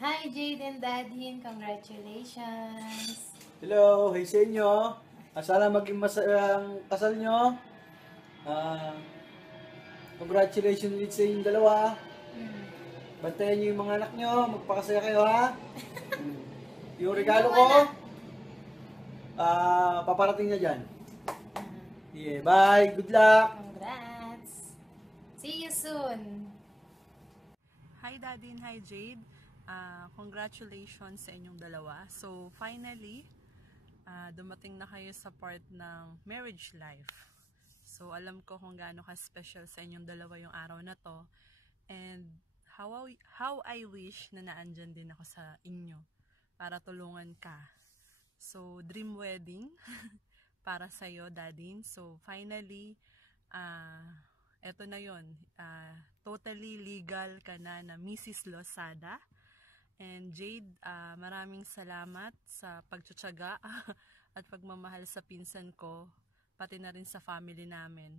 Hi, Jade and Dadin. Congratulations. Hello, hey sa inyo. Sana maging masayang kasal nyo. Ah, Congratulations ulit sa inyong dalawa. Bantayan nyo yung mga anak nyo. Magpakasaya kayo ha. Yung Yun regalo yung ko, anak. paparating na dyan. Yeah, bye. Good luck. Congrats. See you soon. Hi Daddy and hi Jade. Congratulations sa inyong dalawa. So finally, dumating na kayo sa part ng marriage life. So alam ko kung gaano ka-special sa inyong dalawa yung araw na to. And how I wish na naandyan din ako sa inyo para tulungan ka. So dream wedding para sa'yo, Daddy. So finally, eto na yon. Totally legal ka na Mrs. Losada. And Jade, maraming salamat sa pagtsatsaga at pagmamahal sa pinsan ko, pati na rin sa family namin.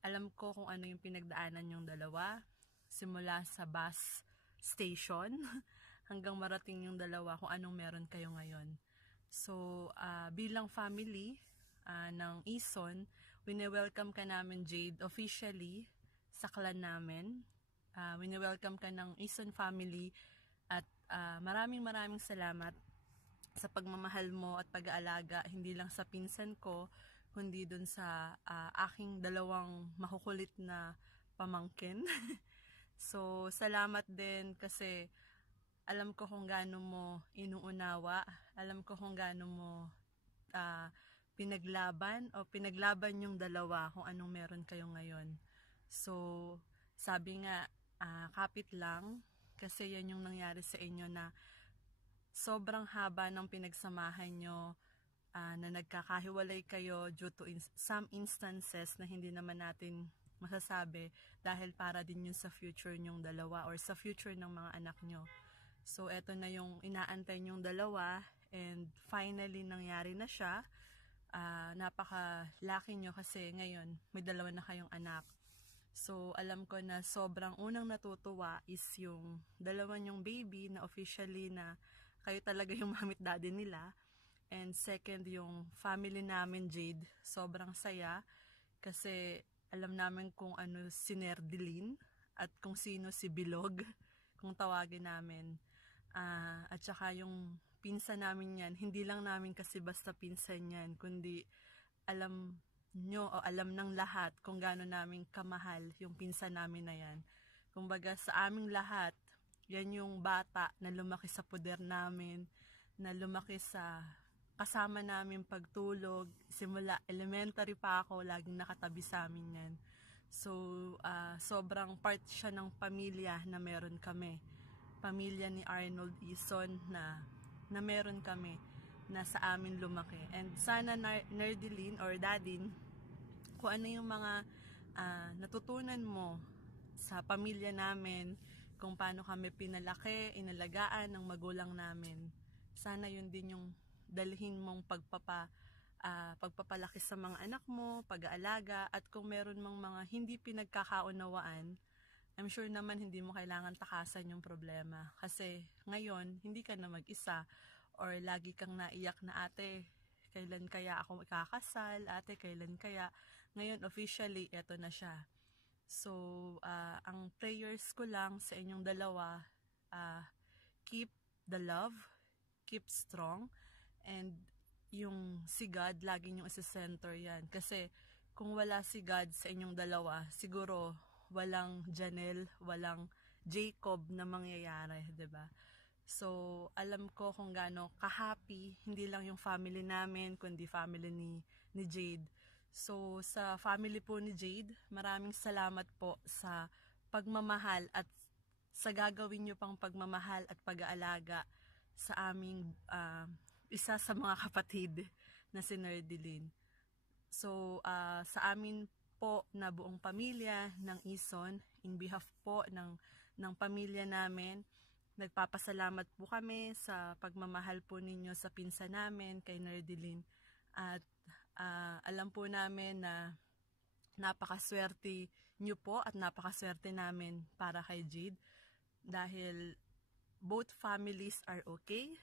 Alam ko kung ano yung pinagdaanan yung dalawa, simula sa bus station hanggang marating yung dalawa kung anong meron kayo ngayon. So, bilang family ng Ison, wini-welcome ka namin, Jade, officially sa clan namin. Wini-welcome ka ng Ison family at maraming salamat sa pagmamahal mo at pag-aalaga, hindi lang sa pinsan ko, kundi dun sa aking dalawang makukulit na pamangkin. So, salamat din kasi alam ko kung gaano mo inuunawa, alam ko kung gaano mo uh, pinaglaban yung dalawa kung anong meron kayo ngayon. So, sabi nga, kapit lang, kasi yan yung nangyari sa inyo na sobrang haba ng pinagsamahan nyo, na nagkakahiwalay kayo due to some instances na hindi naman natin masasabi dahil para din yun sa future nyong dalawa or sa future ng mga anak nyo. So, eto na yung inaantay nyong dalawa and finally nangyari na siya. Napaka-lucky nyo kasi ngayon may dalawa na kayong anak. So, alam ko na sobrang unang natutuwa is yung dalawa nyong baby na officially na kayo talaga yung mamit daddy nila. And second, yung family namin, Jade, sobrang saya kasi alam namin kung ano si Nerdeline at kung sino si Bilog, kung tawagin namin. At saka yung pinsan namin yan, hindi lang namin kasi basta pinsan yan, kundi alam nyo o alam ng lahat kung gaano namin kamahal yung pinsan namin na yan. Kumbaga sa aming lahat, yan yung bata na lumaki sa poder namin, na lumaki sa kasama namin pagtulog. Simula elementary pa ako, laging nakatabi sa amin yan. So, sobrang part siya ng pamilya na meron kami. Pamilya ni Arnold Ison na meron kami na sa amin lumaki. And sana Nerdeline or Dadin, kung ano yung mga natutunan mo sa pamilya namin, kung paano kami pinalaki, inalagaan ng magulang namin. Sana yun din yung dalhin mong pagpapalaki sa mga anak mo, pag-aalaga, at kung meron mang mga hindi pinagkakaunawaan, I'm sure naman hindi mo kailangan takasan yung problema. Kasi ngayon, hindi ka na mag-isa or lagi kang naiyak na ate, kailan kaya ako ikakasal? Ate, kailan kaya? Ngayon, officially, eto na siya. So, ang prayers ko lang sa inyong dalawa, keep the love, keep strong, and yung si God, lagi nyo isa-center yan. Kasi kung wala si God sa inyong dalawa, siguro walang Janelle, walang Jacob na mangyayari, 'di ba? So, alam ko kung gaano ka-happy, hindi lang yung family namin, kundi family ni Jade. So, sa family po ni Jade, maraming salamat po sa pagmamahal at sa gagawin nyo pang pagmamahal at pag-aalaga sa aming isa sa mga kapatid na si Nerdeline. So, sa amin po na buong pamilya ng Ison, in behalf po ng pamilya namin, nagpapasalamat po kami sa pagmamahal po ninyo sa pinsan namin kay Nerdeline. At alam po namin na napakaswerte nyo po at napakaswerte namin para kay Jade. Dahil both families are okay.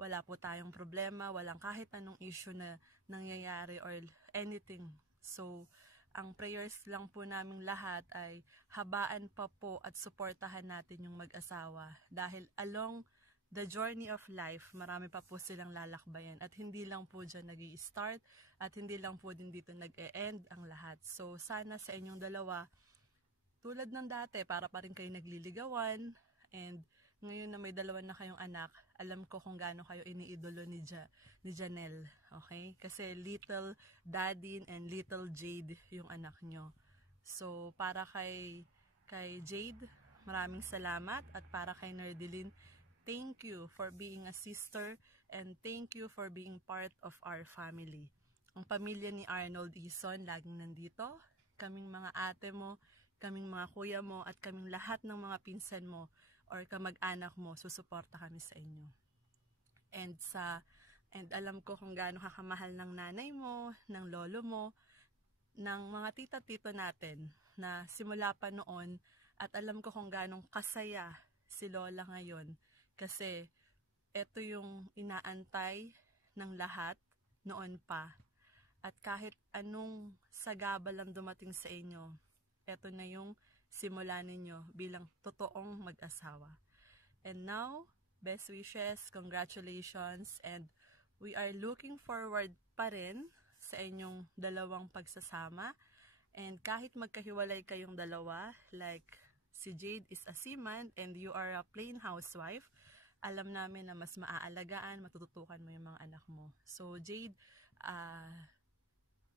Wala po tayong problema, walang kahit anong issue na nangyayari or anything. So, ang prayers lang po naming lahat ay habaan pa po at suportahan natin yung mag-asawa. Dahil along the journey of life, marami pa po silang lalakbayan. At hindi lang po dyan nag-i-start at hindi lang po din dito nag-e-end ang lahat. So, sana sa inyong dalawa, tulad ng dati, para pa rin kayo nagliligawan. And ngayon na may dalawa na kayong anak, alam ko kung gaano kayo iniidolo ni Janelle. Okay? Kasi little Dadin and little Jade yung anak nyo. So, para kay Jade, maraming salamat. At para kay Nerdeline, thank you for being a sister and thank you for being part of our family. Ang pamilya ni Arnold Ison laging nandito. Kaming mga ate mo, kaming mga kuya mo, at kaming lahat ng mga pinsan mo or kamag-anak mo, susuporta kami sa inyo. And alam ko kung gaano kakamahal ng nanay mo, ng lolo mo, ng mga tita-tito natin na simula pa noon, at alam ko kung gaano kasaya si Lola ngayon kasi ito yung inaantay ng lahat noon pa. At kahit anong sagabal ang dumating sa inyo, ito na yung simula ninyo bilang totoong mag-asawa. And now, best wishes, congratulations, and we are looking forward pa rin sa inyong dalawang pagsasama. And kahit magkahiwalay kayong dalawa, like si Jade is a seaman and you are a plain housewife, alam namin na mas maaalagaan, matututukan mo yung mga anak mo. So Jade,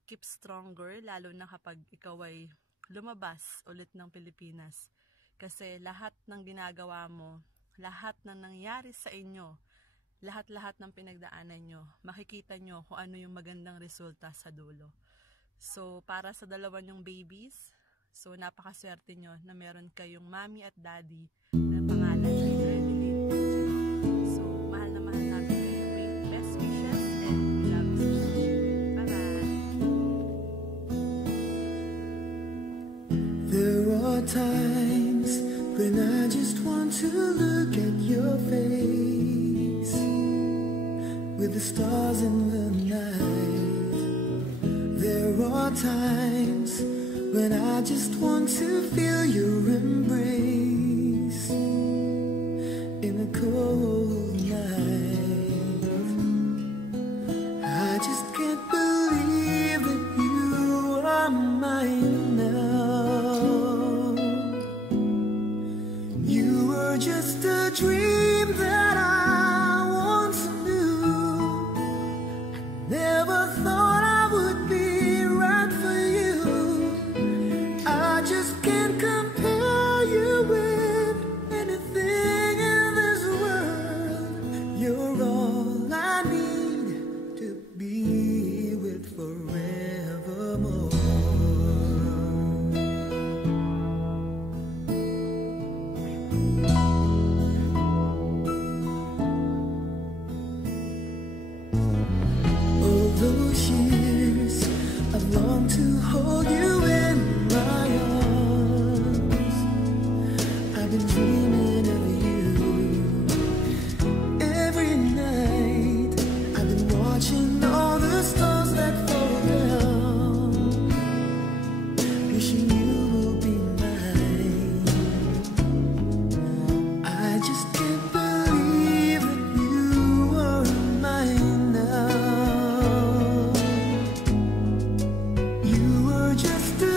keep stronger, lalo na kapag ikaw ay lumabas ulit ng Pilipinas. Kasi lahat ng ginagawa mo, lahat ng nangyari sa inyo, lahat-lahat ng pinagdaanan nyo, makikita nyo kung ano yung magandang resulta sa dulo. So, para sa dalawa nyong babies, so napakaswerte nyo na meron kayong mommy at daddy na pangalan ay Nerdeline and Jade. So, mahal na mahal namin kayo. Best wishes and we love you so much. Bye-bye! There are times when I just want to look at your face with the stars in the night. There are times when I just want to feel your embrace in a cold night. I just can't believe that you are mine now. You were just a dream that I once knew. I never thought I would be right for you. I just can't compare you with anything in this world. You're all I need to be with forevermore. All those years I've longed to hold you in my arms. I've been dreaming of you. Every night I've been watching all the stars that fall down, wishing you will be mine. I just can't believe that you are mine now. You were just a